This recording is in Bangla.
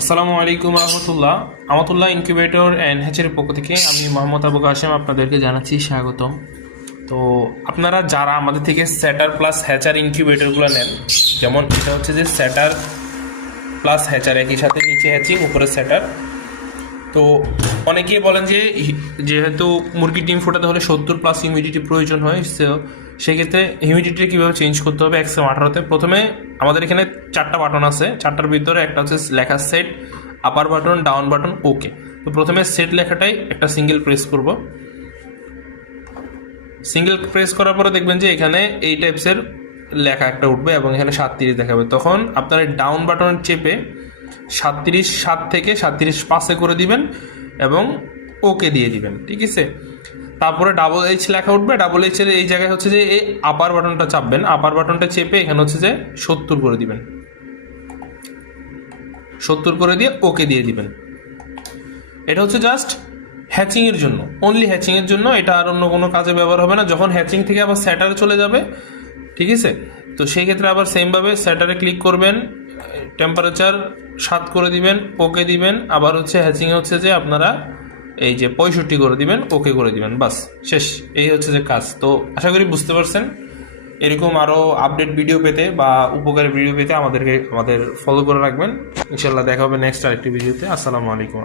আসসালামু আলাইকুম রহমতুল্লাহ। আমাতুল্লাহ ইনকিউবেটর অ্যান্ড হ্যাচারির পক্ষ থেকে আমি মোহাম্মদ আবু কাশেম আপনাদেরকে জানাচ্ছি স্বাগতম। তো আপনারা যারা আমাদের থেকে স্যাটার প্লাস হ্যাচার ইনকিউবেটরগুলো নেন, যেমন এটা হচ্ছে যে স্যাটার প্লাস হ্যাচার, একই সাথে নিচে হ্যাচিং উপরে স্যাটার। তো অনেকেই বলেন যে যেহেতু মুরগির ডিম ফোটাতে হলে 70+ হিউমিডিটি প্রয়োজন হয়, সেক্ষেত্রে হিউমিডিটি কীভাবে চেঞ্জ করতে হবে XM18-তে। প্রথমে আমাদের এখানে 4টা বাটন আছে, 4টার ভিতরে একটা হচ্ছে লেখা সেট, আপার বাটন, ডাউন বাটন, ওকে। তো প্রথমে সেট লেখাটাই একটা সিঙ্গেল প্রেস করব। সিঙ্গেল প্রেস করার পরে দেখবেন যে এখানে এই টাইপসের লেখা একটা উঠবে এবং এখানে 37 দেখাবে। তখন আপনার ডাউন বাটন চেপে 37 থেকে 37 করে দিবেন এবং ওকে দিয়ে দিবেন, ঠিক আছে। তারপরে ডাবল এইচ লেখা উঠবে, ডাবল এইচের এই জায়গায় হচ্ছে যে এই আপার বাটনটা চাপবেন, আপার বাটনটা চেপে এখানে হচ্ছে যে 70 করে দিবেন, 70 করে দিয়ে ওকে দিয়ে দিবেন। এটা হচ্ছে জাস্ট হ্যাচিংয়ের জন্য, অনলি হ্যাচিংয়ের জন্য, এটা আর অন্য কোনো কাজে ব্যবহার হবে না। যখন হ্যাচিং থেকে আবার স্যাটারে চলে যাবে, ঠিক আছে, তো সেই ক্ষেত্রে আবার সেমভাবে স্যাটারে ক্লিক করবেন, টেম্পারেচার 7 করে দিবেন, ওকে দিবেন। আবার হচ্ছে হ্যাচিংয়ে হচ্ছে যে আপনারা এই যে 65 করে দিবেন, ওকে করে দিবেন, বাস শেষ। এই হচ্ছে যে কাজ। তো আশা করি বুঝতে পারছেন। এরকম আরও আপডেট ভিডিও পেতে বা উপকারী ভিডিও পেতে আমাদের ফলো করে রাখবেন। ইনশাল্লাহ দেখা হবে নেক্সট আরেকটি ভিডিওতে। আসসালামু আলাইকুম।